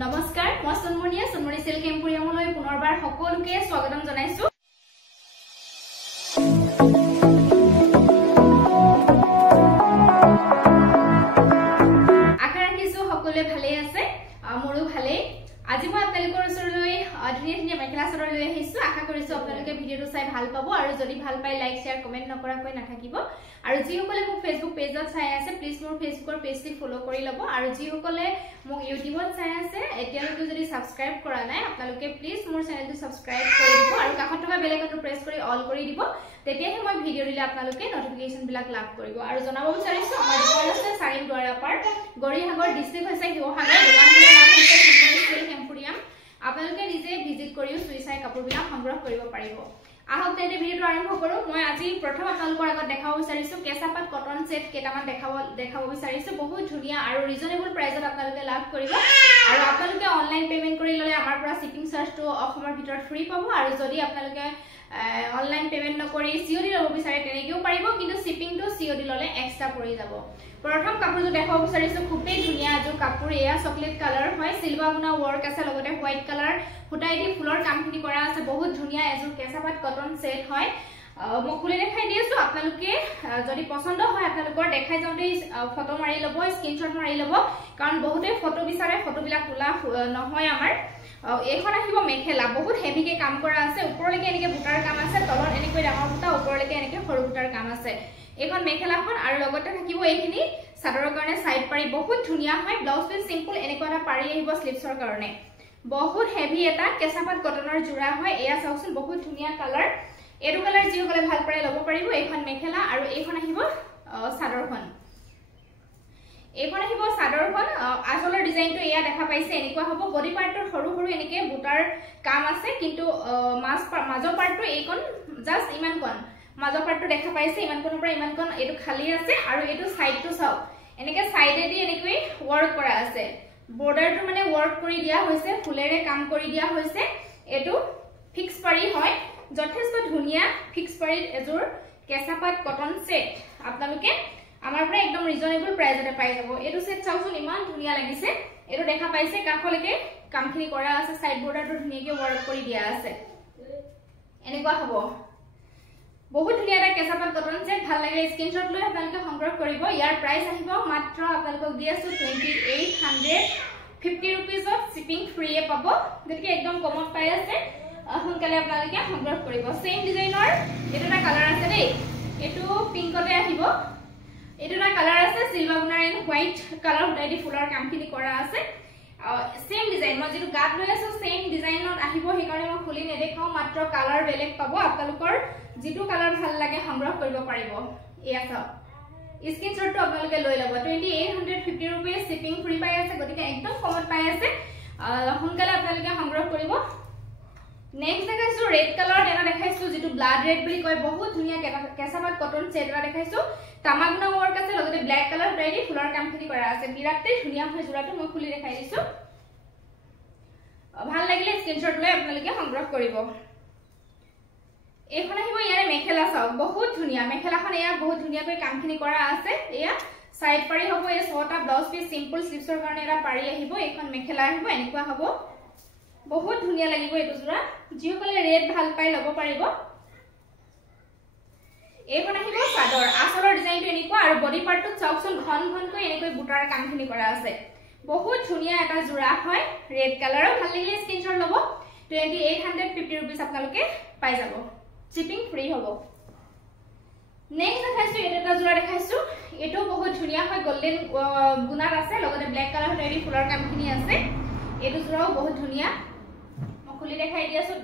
নমস্কাৰ মই সন্মনি সিল্ক এম্পোৰিয়ামলৈ পুনৰবাৰ সকলোকে স্বাগতম জনাইছো আশা ৰাখিছো সকলোৱে ভালে আছে মোৰো ভালে আজি মই আপোনালোকৰ ওচৰলৈ ধুনীয়া মেখেলা চাদৰ লৈ আহিছো আশা কৰিছো আপোনালোকে ভিডিওটো চাই ভাল পাব আৰু যদি ভাল পাই লাইক শেয়াৰ কমেন্ট নকৰাকৈ নাথাকিব আৰু যিসকলে মোক ফেসবুক পেজত চাই আছে প্লিজ মোৰ ফেসবুকৰ পেজটি ফলো কৰি লব আৰু যিসকলে মোক ইউটিউবত চাই আছে এতিয়ালৈকে যদি সাবস্ক্ৰাইব কৰা নাই আপোনালোকে প্লিজ মোৰ চেনেলটো সাবস্ক্ৰাইব কৰি দিব আৰু কাষত থকা বেল আইকনটো প্ৰেছ কৰি অল কৰি দিব তেতিয়াহে মই ভিডিও দিলে আপোনালোকে নটিফিকেশন বিলাক লাভ কৰিব আৰু জনাব বিচাৰিছো আমাৰ দোকান আছে চাৰিম দুৱাৰাপাৰ গৰিহাগৰ ডিস্ট্ৰিক্ট হৈছে শিৱসাগৰ দোকানখনৰ নাম হৈছে সিল্ক এম্পোৰিয়াম আপোনালোকে নিজে ভিজিট কৰিও সুইচাই কাপোৰবিলাক সংগ্ৰহ কৰিব পাৰিব আহক তেনে ভিডিওটো আৰম্ভ কৰো মই আজি প্ৰথম আপোনালোকৰ আগত দেখাব বিচাৰিছো কেঁচাপাত কটন সেট কেটামান দেখাব বিচাৰিছো বহুত ধুনিয়া আৰু ৰিজনেবল প্ৰাইসত আপোনালোকে লাভ কৰিব আৰু আপোনালোকে অনলাইন পেমেন্ট কৰি ললে আমাৰ পৰা শিপিং চাৰ্জটো অসমৰ ভিতৰত ফ্ৰী পাব আৰু যদি আপোনালোকে অনলাইন পেমেন্ট নকৰি সিওডি লব বিচাৰে তেনেকেও পাৰিব কিন্তু শিপিংটো সিওডি ললে এক্সট্ৰা পৰি যাব প্ৰথম কাপোৰটো দেখাব বিচাৰিছো খুবেই ধুনিয়া আজু কাপোৰ এয়া চকলেট কালাৰ হয় সিলভাৰ গুনা ওয়াৰ্ক আছে লগতে হোৱাইট কালাৰ ফুটাই দি ফুলৰ কামখিনি কৰা আছে বহুত ধুনিয়া এজু কেঁচাপাত কটন সেট হয় মই খুলি দেখাই দিছো আপোনালোকে যদি পছন্দ হয় আপোনালোকৰ দেখাই যাওঁতে ফটো মাৰি লব স্ক্ৰিনশ্বট মাৰি লব কাৰণ বহুতে ফটো বিচাৰে ফটোবিলাক তোলা নহয় আমাৰ এখন আহিব মেখেলা বহুত হেভিকে কাম কৰা আছে ওপৰলৈকে এনেকে বুটাৰ কাম আছে তলত এনেকৈ ডাঙৰ বুটা ওপৰলৈকে এনেকে সৰু বুটাৰ কাম আছে এখন মেখেলাখন আৰু লগতে থাকিব এইখিনি সাদৰৰ কাৰণে সাইড পাৰি বহুত ধুনিয়া হয় ব্লাউজ পিস সিম্পল এনেকুৱা এটা পাৰি আহিব স্লিপছৰ কাৰণে বহুত হেভি এটা কেঁচাপাত কটনৰ জোৰা হয় এয়া চাওকচোন বহুত ধুনিয়া কালাৰ এটো কালাৰ যিসকলে ভাল পায় লব পাৰিব এইখন মেখেলা আৰু এইখন আহিব সাদৰখন এইখন আহিব সাদৰখন আসলৰ ডিজাইনটো এয়া দেখা পাইছে এনেকুৱা হ'ব বডি পাৰ্টৰ সৰু সৰু এনেকে বুটাৰ কাম আছে কিন্তু মাজৰ পাৰ্টটো এইখন জাস্ট ইমানখন মাজৰ পাৰ্টটো দেখা পাইছে ইমানখনৰ পৰা ইমানখন এটো খালি আছে আৰু এটো সাইডটো চাওক এনেকে সাইডেদি এনেকৈ ওয়াৰ্ক কৰা আছে বৰ্ডাৰটো মানে ওয়াৰ্ক কৰি দিয়া হৈছে ফুলেৰে কাম কৰি দিয়া হৈছে এটো ফিক্স পাৰি হয় যথেষ্ট ধুনিয়া ফিক্স পাৰি এজোৰ কেঁচাপাত কটন সেট আপোনালোকে আমাৰ পৰা একদম ৰিজনেবল প্ৰাইসতে পাই যাব এটো সেট চাওচোন ইমান ধুনিয়া লাগিছে এটো দেখা পাইছে কাখলৈকে কামখিনি কৰা আছে সাইড বৰ্ডাৰটো ধুনিয়াকে ওয়াৰ্ক কৰি দিয়া আছে এনেকুৱা হ'ব বহুত ধুনিয়া এটা কেঁচাপাত কটন সেট ভাল লাগে স্ক্ৰিনশ্বট লৈ আপোনালোকে সংগ্ৰহ কৰিব ইয়াৰ প্ৰাইস আহিব মাত্ৰ আপোনালোকক দি আছো 2850 रुपीसত শিপিং ফ্ৰী পাব গতিকে একদম কমত পাই আছে সোনকালে আপোনালোকে সংগ্ৰহ কৰিব সেম ডিজাইনৰ এটা কালাৰ আছে দেই এটো পিংকতে আহিব এটা কালাৰ আছে সিলভাৰ গুনাৰ এন্ড হোৱাইট কালাৰ উঠাই দি ফুলৰ কামখিনি কৰা আছে সেম ডিজাইন মই যেটো গাত লৈ আছো সেম ডিজাইনত আহিব হেকাৰণে মই খুলি নেদেখাও মাত্ৰ কালাৰ বেলেগ পাব আপোনালোকৰ যেটো কালাৰ ভাল লাগে সংগ্ৰহ কৰিব পাৰিব এয়া চাওক স্ক্ৰিনশ্বটটো আপোনালোকে লৈ লব 2850 रुपीस শিপিং ফ্ৰী পাই আছে গতিকে একদম কমত পাই আছে সোনকালে আপোনালোকে সংগ্ৰহ কৰিব নেক্সট দেখাইছো ৰেড কালাৰ এটা দেখাইছো যেটো ব্লাড ৰেড বুলি কয় বহুত ধুনিয়া কেঁচাপাত কটন সেট এটা দেখাইছো তামাগুনা ওয়ার্ক আছে লগতে ব্ল্যাক কালাৰ উঠাই দি ফুলৰ কামখিনি কৰা আছে বিৰাটে ধুনিয়া হয় জোৰাটো মই খুলি দেখাই দিছো ভাল লাগিলে স্ক্ৰিনশ্বট লৈ আপোনালোকে সংগ্ৰহ কৰিব এখন আহিব ইয়াৰে মেখেলা চাওক বহুত ধুনিয়া মেখেলাখন এয়া বহুত ধুনিয়াকৈ কামখিনি কৰা আছে এয়া সাইড পাৰি হ'ব এই ছটা ব্লাউজ পিস সিম্পল স্লিপছৰ কাৰণে এটা পাৰি আহিব এখন মেখেলা আহিব এনেকুৱা হ'ব বহুত ধুনিয়া লাগিব এটো জোৰা যিসকলে ৰেড ভাল পাই লব পাৰিব এইখন আহিব সাদৰ আসলৰ ডিজাইনটো এনেকুৱা আৰু বডি পাৰ্টটো চাওকচোন ঘন ঘনকৈ এনেকৈ বুটাৰ কামখিনি কৰা আছে বহুত ধুনিয়া এটা জোৰা হয় ৰেড কালাৰৰ ভাল লাগিলে স্ক্ৰিনশ্বট লব 2850 रुपीस আপোনালোকে পাই যাব শিপিং ফ্ৰী হ'ব নেক্সট দেখাইছো এটা জোৰা দেখাইছো এটো বহুত ধুনিয়া হয় গোল্ডেন গুনাত আছে লগতে ব্ল্যাক কালাৰ হতেৰি ফুলৰ কামখিনি আছে এটো জোৰাও বহুত ধুনিয়া মই খুলি দেখাই দিয়াছো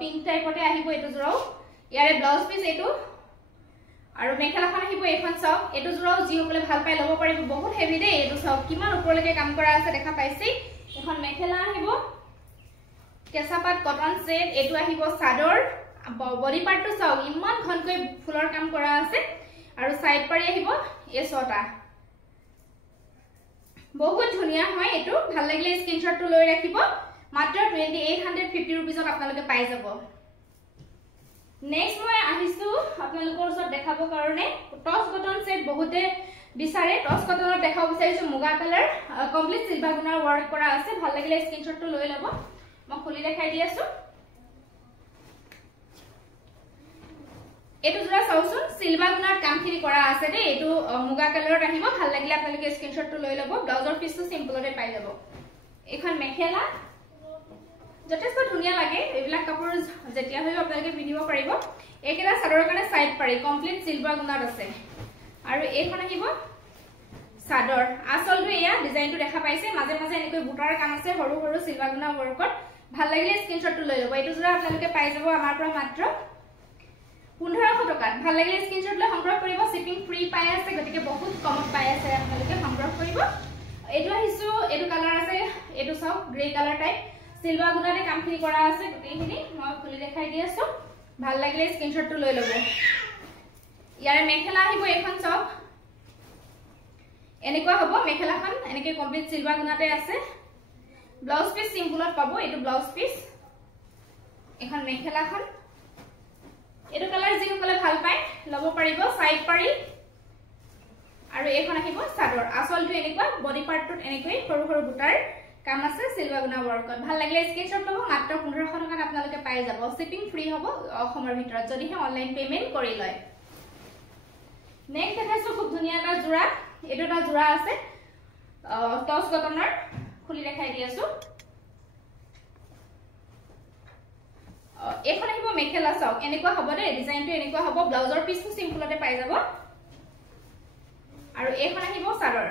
পিংক টাইপতে আহিব এটো জোৰাও ইয়াৰে ব্লাউজ পিস এটো আৰু মেখেলাখন আহিব এখন চাওক এটো জোৰাও যিসকলে ভাল পাই লব পাৰিব বহুত হেভি দে এটো চাওক কিমান ওপৰলৈকে কাম কৰা আছে দেখা পাইছে এখন মেখেলা আহিব কেঁচাপাত কটন সেট এটো আহিব সাদৰ বডি পাৰ্টটো চাওক ইমান ঘনকৈ ফুলৰ কাম কৰা আছে আৰু সাইড পাৰি আহিব এই ছটা বহুত ধুনিয়া হয় এটো ভাল লাগিলে স্ক্ৰিনশ্বটটো লৈ ৰাখিব মাত্ৰ 2850 रुपीसত আপোনালোকে পাই যাব নেক্সট মই আহিছো আপোনালোকৰ ওচৰত দেখাবৰ কাৰণে টস কটন সেট বহুতে বিচাৰে টস কটনত দেখাব বিচাৰিছো মুগা কালাৰ কমপ্লিট সিলভাৰ গুণাৰ ওয়াৰ্ক কৰা আছে ভাল লাগিলে স্ক্ৰিনশ্বটটো লৈ লব মই খুলি দেখাই দি আছো এটো জৰা চাওচোন সিলভাৰ গুণাৰ কামখিনি কৰা আছে দে এটো মুগা কালাৰত আহিব ভাল লাগিলে আপোনালোকে স্ক্ৰিনশ্বটটো লৈ লব ব্লাউজৰ পিছটো সিম্পলতে পাই যাব এখন মেখেলা যথেষ্ট ধুনিয়া লাগে এইবিলাক কাপোৰ যেতিয়া হয় আপোনালোকে পিন্ধিব পাৰিব একেটা চাদৰৰ কাৰণে সাইড পাৰি কমপ্লিট সিলভাৰ গুণাত আছে আৰু এইখন আহিব চাদৰ আসলটো এয়া ডিজাইনটো দেখা পাইছে মাঝে মাঝে এনেকৈ বুটাৰ কাম আছে সৰু সৰু সিলভাৰ গুণা ওয়াৰ্কত ভাল লাগিলে স্ক্ৰিনশ্বটটো লৈ লব এটো জৰা আপোনালোকে পাই যাব আমাৰ পৰা মাত্ৰ 1500 টকা ভাল লাগিলে স্ক্ৰিনশ্বট লৈ সংগ্ৰহ কৰিব শিপিং ফ্ৰী পাই আছে গতিকে বহুত কমত পাই আছে আপোনালোকে সংগ্ৰহ কৰিব এটো আহিছো এটো কালাৰ আছে এটো সব গ্ৰে কালাৰ টাইপ সিলভাৰ গুণাতে কামখিনি কৰা আছে গোটেইখিনি মই খুলি দেখাই দি আছো ভাল লাগিলে স্ক্ৰিনশ্বটটো লৈ লব ইয়াৰে মেখেলা আহিব এখন সব এনেকুৱা হ'ব মেখেলাখন এনেকৈ কমপ্লিট সিলভাৰ গুণাতে আছে ব্লাউজ পিস সিম্পলত পাব এটো ব্লাউজ পিস এখন মেখেলাখন এটো কালাৰ যি সকলে ভাল পায় লব পাৰিব সাইড পাৰি আৰু এখন আহিব চাদৰ আসলটো এনেকুৱা বডি পাৰ্টটোত এনেকৈ সৰু সৰু বুটাৰ কাম আছে সিলভাৰ গুণা ওয়াৰ্কত ভাল লাগিলে স্ক্ৰিনশ্বট লব মাত্ৰ 1500 টকাত আপোনালোকে পাই যাব শিপিং ফ্ৰী হ'ব অসমৰ ভিতৰত যদিহে অনলাইন পেমেন্ট কৰি লয় নেক্সট দেখাইছো খুব ধুনিয়া এটা জোৰা এটো এটা জোৰা আছে টস কটনৰ খুলি দেখাই দি আছো এখন আহিব মেখেলা চাওক এনেকুৱা হ'ব দে ডিজাইনটো এনেকুৱা হ'ব ব্লাউজৰ পিছটো সিম্পলতে পাই যাব আৰু এখন আহিব চাদৰ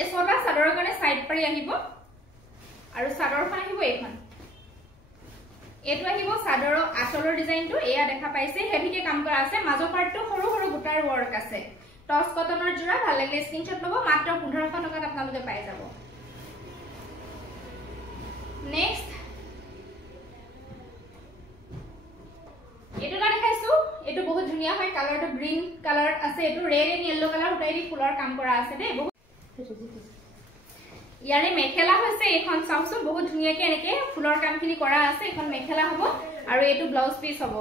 এই ছটা চাদৰৰ কাৰণে সাইড পাৰি আহিব আৰু চাদৰখন আহিব এইখন এটো আহিব চাদৰৰ আসলৰ ডিজাইনটো এয়া দেখা পাইছে হেভিকে কাম কৰা আছে মাজৰ পাৰ্টটো সৰু সৰু বুটাৰ ওয়াৰ্ক আছে টস কটনৰ জোৰা ভাল লাগিলে স্ক্ৰিনশ্বট লব মাত্ৰ 1500 টকাত আপোনালোকে পাই যাব নেক্সট এটো না দেখাইছো এটো বহুত ধুনিয়া হয় কালাৰটো গ্ৰীন কালাৰ আছে এটো ৰেড এণ্ড ইয়েলো কালাৰ উঠাই দি ফুলৰ কাম কৰা আছে দে বহুত ইয়াৰে মেখেলা হৈছে এখন চাওকচোন বহুত ধুনিয়াকে এনেকে ফুলৰ কামখিনি কৰা আছে এখন মেখেলা হ'ব আৰু এটো ব্লাউজ পিস হ'ব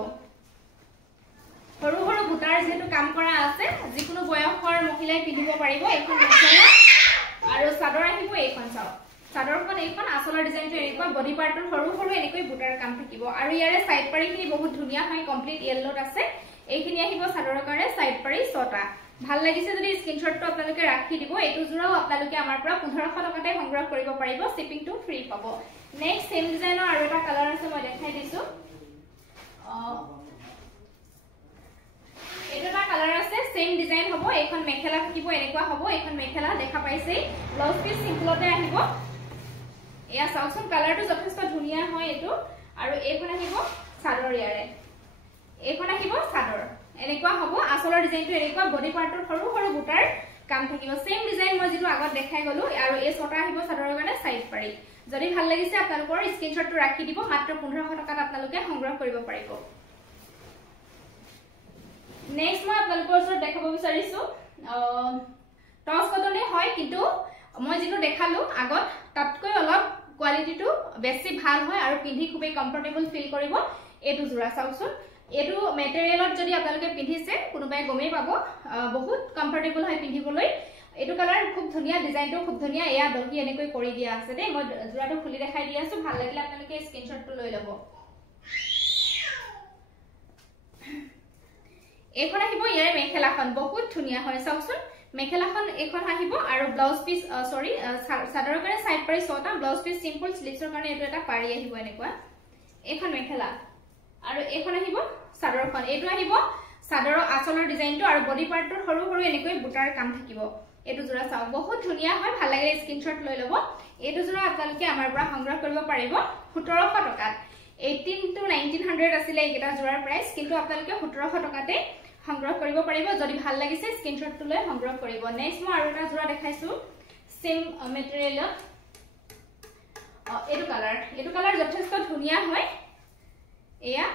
সৰু সৰু বুটাৰ যেটো কাম কৰা আছে যিকোনো বয়সৰ মহিলাই পিন্ধিব পাৰিব এখন মেখেলা আৰু চাদৰ আহিব এইখন চাওক চাদৰখন এইখন আসলৰ ডিজাইনটো এনেকুৱা বডি পাৰ্টৰ সৰু সৰু এনেকৈ বুটাৰ কাম থাকিব আৰু ইয়াৰে সাইড পাৰিখিনি বহুত ধুনিয়া হয় কমপ্লিট ইয়েলোত আছে এইখিনি আহিব চাদৰৰ কাৰণে সাইড পাৰি ছটা ভাল লাগিছে যদি স্ক্ৰিনশ্বটটো আপোনালোকে ৰাখি দিব এটো জোৰাও আপোনালোকে আমাৰ পৰা 1500 টকাতে সংগ্ৰহ কৰিব পাৰিব শিপিংটো ফ্ৰী পাব নেক্সট সেম ডিজাইনৰ আৰু এটা কালাৰ আছে মই দেখাই দিছো এটা কালাৰ আছে সেম ডিজাইন হ'ব এখন মেখেলা থাকিব এনেকুৱা হ'ব এখন মেখেলা দেখা পাইছে ব্লাউজ পিস সিম্পলতে আহিব এয়া চাওকচোন কালাৰটো যথেষ্ট ধুনিয়া হয় এটো আৰু এইখন আহিব চাদৰ ইয়াৰে এইখন আহিব চাদৰ এনেকুৱা হ'ব আসলৰ ডিজাইনটো এনেকুৱা বডি পাৰ্টৰ সৰু সৰু বুটাৰ কাম থাকিব সেম ডিজাইন মই যেটো আগত দেখাই গলো আৰু এই ছটা আহিব চাদৰৰ কাৰণে সাইড পাৰি যদি ভাল লাগিছে আপোনালোকৰ স্ক্ৰিনশ্বটটো ৰাখি দিব মাত্ৰ 1500 টকাত আপোনালোকে সংগ্ৰহ কৰিব পাৰিব নেক্সট মই আপোনালোকৰ ওচৰত দেখাব বিচাৰিছো টস কটনে হয় কিন্তু মই যেটো দেখালো আগত তাতকৈ অলপ কোৱালিটিটো বেছি ভাল হয় আৰু পিন্ধি খুবেই কমফৰ্টেবল ফিল কৰিব এটো জোৰা চাওকচোন এটো মেটেৰিয়েলত যদি আপোনালোকে পিন্ধিছে কোনোবাই গমেই পাব বহুত কমফৰ্টেবল হয় পিন্ধিবলৈ এটো কালাৰ খুব ধুনিয়া ডিজাইনটো খুব ধুনিয়া এয়া দহি এনেকৈ কৰি দিয়া আছে দে মই জোৰাটো খুলি দেখাই দি আছো ভাল লাগিলে আপোনালোকে স্ক্ৰিনশ্বটটো লৈ লব এখন আহিব ইয়াৰে মেখেলাখন বহুত ধুনিয়া হয় চাওকচোন মেখেলাখন এখন আহিব আৰু ব্লাউজ পিস সৰি চাদৰৰ কাৰণে সাইড পাৰি ছটা ব্লাউজ পিস সিম্পল স্লিভছৰ কাৰণে এটো এটা পাৰি আহিব এনেকুৱা এখন মেখেলা আৰু এখন আহিব চাদৰখন এটো আহিব চাদৰৰ আসলৰ ডিজাইনটো আৰু বডি পাৰ্টৰ সৰু সৰু এনেকৈ বুটাৰ কাম থাকিব এটো জোৰা চাও বহুত ধুনিয়া হয় ভাল লাগিলে স্ক্ৰিনশ্বট লৈ লব এটো জোৰা আপোনালোকে আমাৰ পৰা সংগ্ৰহ কৰিব পাৰিব 1700 টকাত 18 to 1900 আছিল এইটা জোৰাৰ প্ৰাইস কিন্তু আপোনালোকে 1700 টকাতে সংগ্ৰহ কৰিব পাৰিব যদি ভাল লাগিছে স্ক্ৰিনশ্বটটো লৈ সংগ্ৰহ কৰিব নেক্সট মই আৰু এটা জোৰা দেখাইছো সেম মেটেৰিয়েলত এটো কালাৰ যথেষ্ট ধুনিয়া হয় এয়া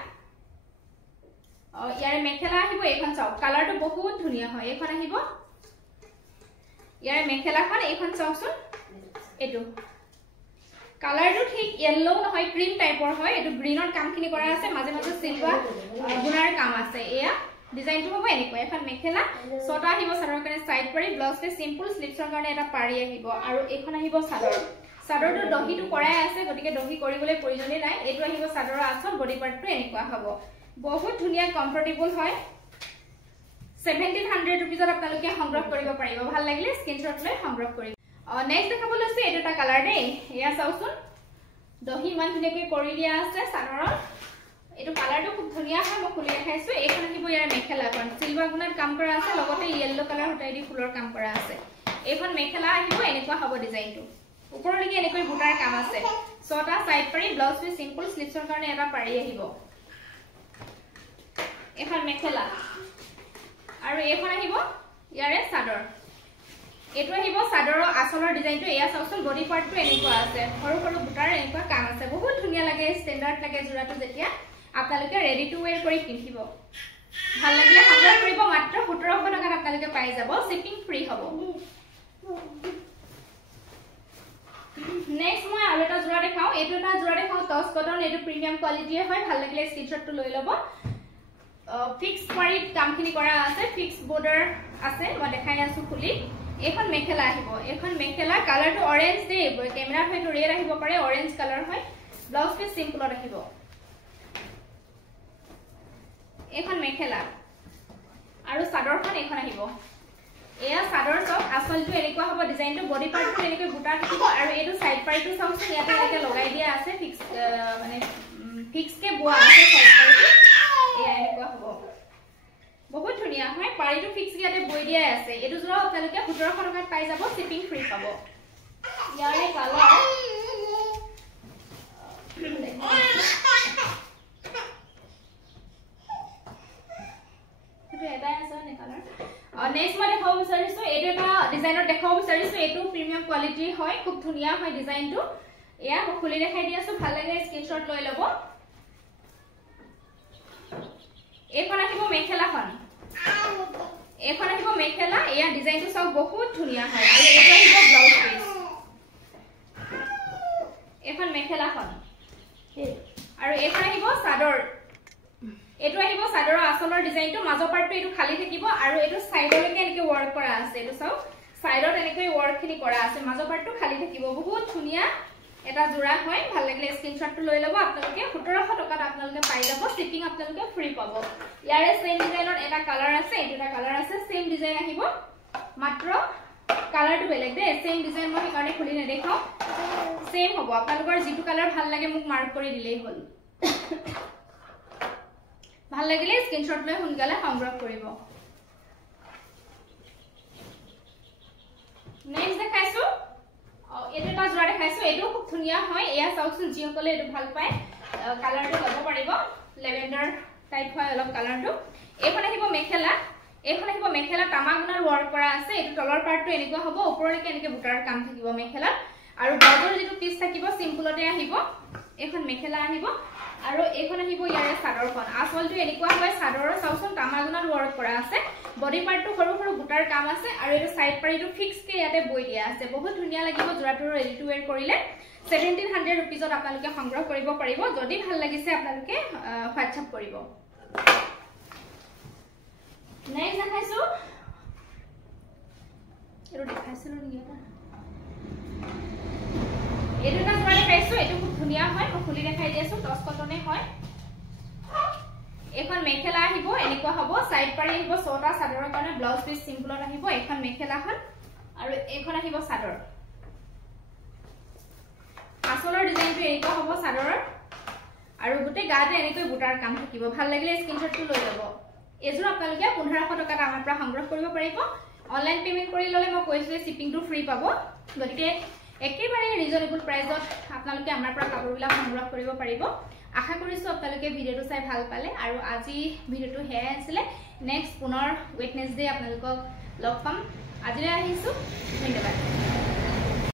ইয়াৰে মেখেলা আহিব এইখন চাওক কালাৰটো বহুত ধুনিয়া হয় এইখন আহিব ইয়াৰে মেখেলাখন এইখন চাওকচোন এটো কালাৰটো ঠিক ইয়েলো নহয় ক্ৰীম টাইপৰ হয় এটো গ্ৰীনৰ কামখিনি কৰা আছে মাজে মাজে সিলভাৰ গুণাৰ কাম আছে এয়া ডিজাইনটো হ'ব এনেকুৱা এখন মেখেলা ছটা আহিব চাদৰৰ কাৰণে সাইড পাৰি ব্লাউজ পে সিম্পল স্লিপছৰ কাৰণে এটা পাৰি আহিব আৰু এখন আহিব চাদৰ চাদৰটো দহিটো কৰাই আছে গতিকে দহি কৰিবলৈ প্ৰয়োজনই নাই এটো আহিব চাদৰৰ আচল বডি পাৰ্টটো এনেকুৱা হ'ব বহুত ধুনিয়া কমফৰ্টেবল হয় 1700 रुपीस আপোনালোকে সংগ্ৰহ কৰিব পাৰিব ভাল লাগিলে স্ক্ৰিনশ্বট লৈ সংগ্ৰহ কৰিব নেক্সট দেখাব লৈছে এটা কালাৰ দেই এয়া চাওচোন দহি মান ধুনিয়াকৈ কৰি দিয়া আছে চাদৰৰ এটো কালাৰটো খুব ধুনিয়া হয় মই খুলি দেখাইছো এইখন আহিব ইয়াৰ মেখেলাখন সিলভাৰ গুণত কাম কৰা আছে লগতে ইয়েলো কালাৰ হটাই দি ফুলৰ কাম কৰা আছে এইখন মেখেলা আহিব এনেকুৱা হ'ব ডিজাইনটো ওপৰলৈকে এনেকৈ বুটাৰ কাম আছে ছটা সাইড পাৰি ব্লাউজ পে সিম্পল স্লিপছৰ কাৰণে এটা পাৰি আহিব এখন মেখেলা আৰু এইখন আহিব ইয়াৰে চাদৰ এটো আহিব চাদৰৰ আচলৰ ডিজাইনটো এয়া চাওচোন বডি পাৰ্টটো এনেকুৱা আছে সৰু সৰু বুটাৰ এনেকুৱা কাম আছে বহুত ধুনিয়া লাগে ষ্টেণ্ডাৰ্ড লাগে জোৰাটো যেতিয়া আপোনালোকে ৰেডি টু ওয়্যাৰ কৰি পিন্ধিব ভাল লাগিলে সংগ্ৰহ কৰিব মাত্ৰ 1700 টকাত আপোনালোকে পাই যাব শিপিং ফ্ৰী হ'ব নেক্সট মই আৰু এটা জোৰা দেখাও এটো এটা জোৰা দেখাও টস কটন এটো প্ৰিমিয়াম কোৱালিটিৰ হয় ভাল লাগিলে স্ক্ৰিনশ্বটটো লৈ ল'ব ফিক্স পাৰিত কামখিনি কৰা আছে ফিক্স বৰ্ডাৰ আছে মই দেখাই আছো খুলি এখন মেখেলা আহিব এখন মেখেলা কালাৰটো অৰেঞ্জ দেই কেমেৰাত হয়তো ৰেড আহিব পাৰে অৰেঞ্জ কালাৰ হয় ব্লাউজ পিস সিম্পলত আহিব এখন মেখেলা আৰু চাদৰখন এখন আহিব এয়া চাদৰ সব আসলটো এনেকুৱা হ'ব ডিজাইনটো বডি পাৰ্টটো এনেকৈ বুটা থাকিব আৰু এটো সাইড পাৰ্টটো চাওচোন ইয়াতে এনেকৈ লগাই দিয়া আছে ফিক্স মানে ফিক্স কে বোৱা আছে সাইড পাৰ্টটো এয়া এনেকুৱা হ'ব বহুত ধুনিয়া হয় পাৰিটো ফিক্স ইয়াতে বৈ দিয়া আছে এটো জোৰা আপোনালোকে 1700 টকাত পাই যাব শিপিং ফ্ৰী পাব ইয়াৰে কালাৰ এটাই আছে নে কালাৰ নেক্সট মই দেখাব বিচাৰিছো এটো এটা ডিজাইনৰ দেখাব বিচাৰিছো এটো প্ৰিমিয়াম কোৱালিটি হয় খুব ধুনিয়া হয় ডিজাইনটো এয়া খুলি দেখাই দি আছো ভাল লাগে স্ক্ৰিনশ্বট লৈ ল'ব এখন আহিব মেখেলাখন এখন আহিব মেখেলা এয়া ডিজাইনটো সব বহুত ধুনিয়া হয় আৰু এটো আহিব ব্লাউজ পিস এখন মেখেলাখন আৰু এখন আহিব চাদৰ এটো আহিব চাদৰৰ আচলৰ ডিজাইনটো মাজৰ পাৰ্টটো এটো খালি থাকিব আৰু এটো সাইডলৈকে এনেকৈ ওয়াৰ্ক কৰা আছে এটো সব সাইডত এনেকৈ ওয়াৰ্কখিনি কৰা আছে মাজৰ পাৰ্টটো খালি থাকিব বহুত ধুনিয়া এটা জোৰা হয় ভাল লাগিলে স্ক্ৰিনশ্বটটো লৈ ল'ব আপোনালোকে 1700 টকাত আপোনালোকে পাই যাব শিপিং আপোনালোকে ফ্ৰী পাব ইয়াৰে সেম ডিজাইনৰ এটা কালাৰ আছে এটা কালাৰ আছে সেম ডিজাইন আহিব মাত্ৰ কালাৰটো বেলেগ দে সেম ডিজাইন মই কাৰণে খুলি নেদেখাও সেম হ'ব আপোনালোকৰ যিটো কালাৰ ভাল লাগে মোক মাৰ্ক কৰি দিলেই হ'ল ভাল লাগিলে স্ক্ৰিনশ্বট লৈ সোনকালে সংগ্ৰহ কৰিব নেক্সট দেখাইছো এটো এটা জোৰা দেখাইছো এটো খুব ধুনিয়া হয় এয়া চাওকচোন যিসকলে এটো ভাল পায় কালাৰটো ল'ব পাৰিব লেভেন্ডাৰ টাইপ হয় অলপ কালাৰটো এখন আহিব মেখেলা তামাগুণৰ ওয়াৰ্ক কৰা আছে এটো তলৰ পাৰ্টটো এনেকুৱা হ'ব ওপৰলৈকে এনেকৈ বুটাৰ কাম থাকিব মেখেলা আৰু ব্লাউজৰ যেটো পিস থাকিব সিম্পলতে আহিব এখন মেখেলা আহিব আৰু এখন আহিব ইয়াৰে চাদৰখন আসলটো এনেকুৱা হয় চাদৰৰ চাওচোন তামাগুণৰ ওয়াৰ্ক কৰা আছে বডি পাৰ্টটো সৰু সৰু বুটাৰ কাম আছে আৰু এটো সাইড পাৰিটো ফিক্স কে ইয়াতে বৈ দিয়া আছে বহুত ধুনিয়া লাগিব জোৰাটো ৰেডি টু ওয়্যাৰ কৰিলে 1700 रुपीसত আপোনালোকে সংগ্ৰহ কৰিব পাৰিব যদি ভাল লাগিছে আপোনালোকে হোৱাটসঅ্যাপ কৰিব নেক্সট দেখাইছো এটো দেখাইছিলো নিয়া এটো এটা জোৰা দেখাইছো এটো খুব ধুনিয়া হয় মই খুলি দেখাই দিছো টস কটনে হয় এখন মেখেলা আহিব এনেকুৱা হ'ব সাইড পাৰি আহিব ছটা চাদৰৰ কাৰণে ব্লাউজ পিস সিম্পলত আহিব এখন মেখেলাখন আৰু এখন আহিব চাদৰ আসলৰ ডিজাইনটো এনেকুৱা হ'ব চাদৰৰ আৰু গুটে গাতে এনেকৈ বুটাৰ কাম থাকিব ভাল লাগিলে স্ক্ৰিনশ্বটটো লৈ ল'ব এজোৰ আপোনালোকে 1500 টকাত আমাৰ পৰা সংগ্ৰহ কৰিব পাৰিব অনলাইন পেমেন্ট কৰি ললে মই কৈছো শিপিংটো ফ্ৰী পাব গতিকে একেবাৰে ৰিজনেবল প্ৰাইসত আপোনালোকে আমাৰ পৰা কাপোৰবিলাক সংগ্ৰহ কৰিব পাৰিব আশা কৰিছো আপোনালোকে ভিডিওটো চাই ভাল পালে আৰু আজি ভিডিওটো হেয়াই আছিল নেক্সট পুনৰ ওয়েডনেসডে আপোনালোকক লগ পাম আজিলৈ আহিছো ধন্যবাদ